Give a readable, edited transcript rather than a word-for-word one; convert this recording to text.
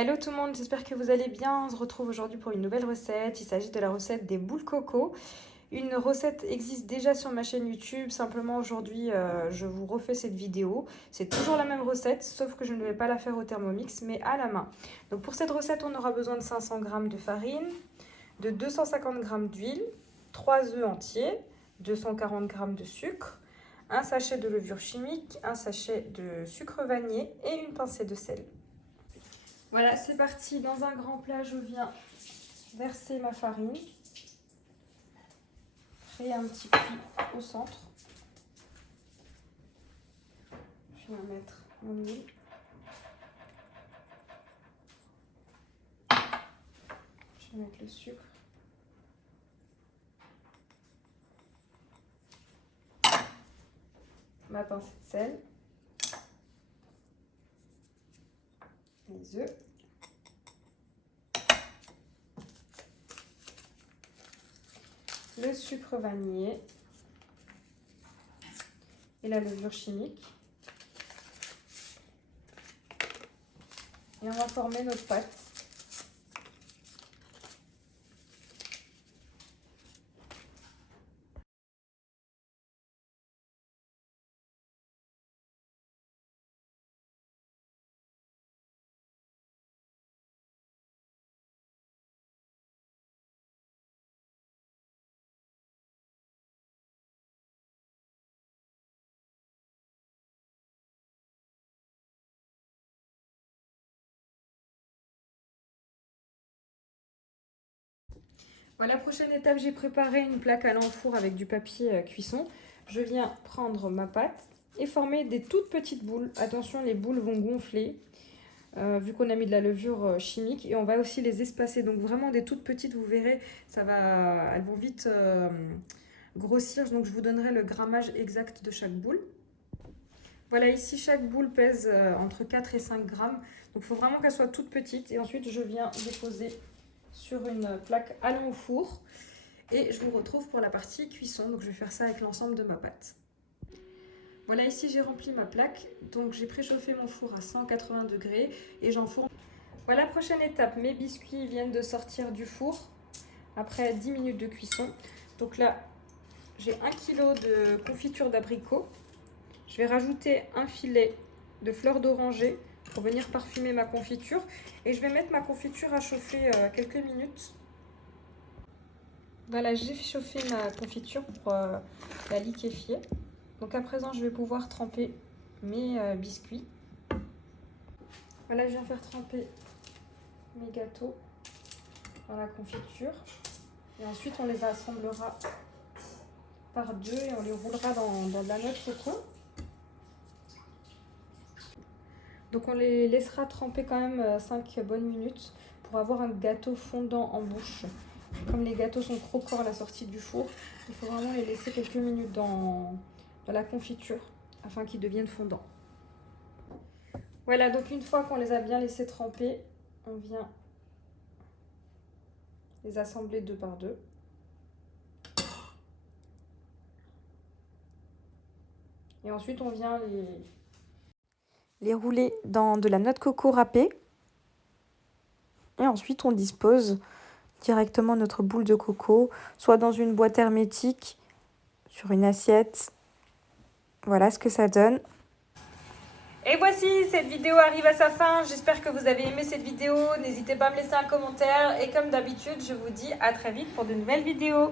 Hello tout le monde, j'espère que vous allez bien. On se retrouve aujourd'hui pour une nouvelle recette. Il s'agit de la recette des boules coco. Une recette existe déjà sur ma chaîne YouTube. Simplement aujourd'hui, je vous refais cette vidéo. C'est toujours la même recette, sauf que je ne vais pas la faire au Thermomix, mais à la main. Donc pour cette recette, on aura besoin de 500 g de farine, de 250 g d'huile, 3 œufs entiers, 240 g de sucre, un sachet de levure chimique, un sachet de sucre vanillé et une pincée de sel. Voilà, c'est parti. Dans un grand plat, je viens verser ma farine. Créer un petit puits au centre. Je vais mettre mon huile. Je vais mettre le sucre. Ma pincée de sel. Les œufs. Le sucre vanillé. Et la levure chimique. Et on va former notre pâte. Voilà, prochaine étape, j'ai préparé une plaque à l'enfour avec du papier cuisson. Je viens prendre ma pâte et former des toutes petites boules. Attention, les boules vont gonfler vu qu'on a mis de la levure chimique, et on va aussi les espacer. Donc vraiment des toutes petites, vous verrez, elles vont vite grossir. Donc je vous donnerai le grammage exact de chaque boule. Voilà, ici chaque boule pèse entre 4 et 5 grammes. Donc il faut vraiment qu'elle soit toute petite. Et ensuite je viens déposer sur une plaque allant au four et je vous retrouve pour la partie cuisson. Donc je vais faire ça avec l'ensemble de ma pâte. Voilà, ici j'ai rempli ma plaque, donc j'ai préchauffé mon four à 180 degrés et j'enfourne. Voilà, prochaine étape, mes biscuits viennent de sortir du four après 10 minutes de cuisson. Donc là j'ai 1 kg de confiture d'abricot. Je vais rajouter un filet de fleurs d'oranger pour venir parfumer ma confiture. Et je vais mettre ma confiture à chauffer quelques minutes. Voilà, j'ai fait chauffer ma confiture pour la liquéfier. Donc à présent, je vais pouvoir tremper mes biscuits. Voilà, je viens faire tremper mes gâteaux dans la confiture. Et ensuite, on les assemblera par deux et on les roulera dans de la noix de coco. Donc on les laissera tremper quand même 5 bonnes minutes pour avoir un gâteau fondant en bouche. Comme les gâteaux sont croquants à la sortie du four, il faut vraiment les laisser quelques minutes dans la confiture afin qu'ils deviennent fondants. Voilà, donc une fois qu'on les a bien laissés tremper, on vient les assembler deux par deux. Et ensuite on vient les rouler dans de la noix de coco râpée. Et ensuite, on dispose directement notre boule de coco, soit dans une boîte hermétique, sur une assiette. Voilà ce que ça donne. Et voici, cette vidéo arrive à sa fin. J'espère que vous avez aimé cette vidéo. N'hésitez pas à me laisser un commentaire. Et comme d'habitude, je vous dis à très vite pour de nouvelles vidéos.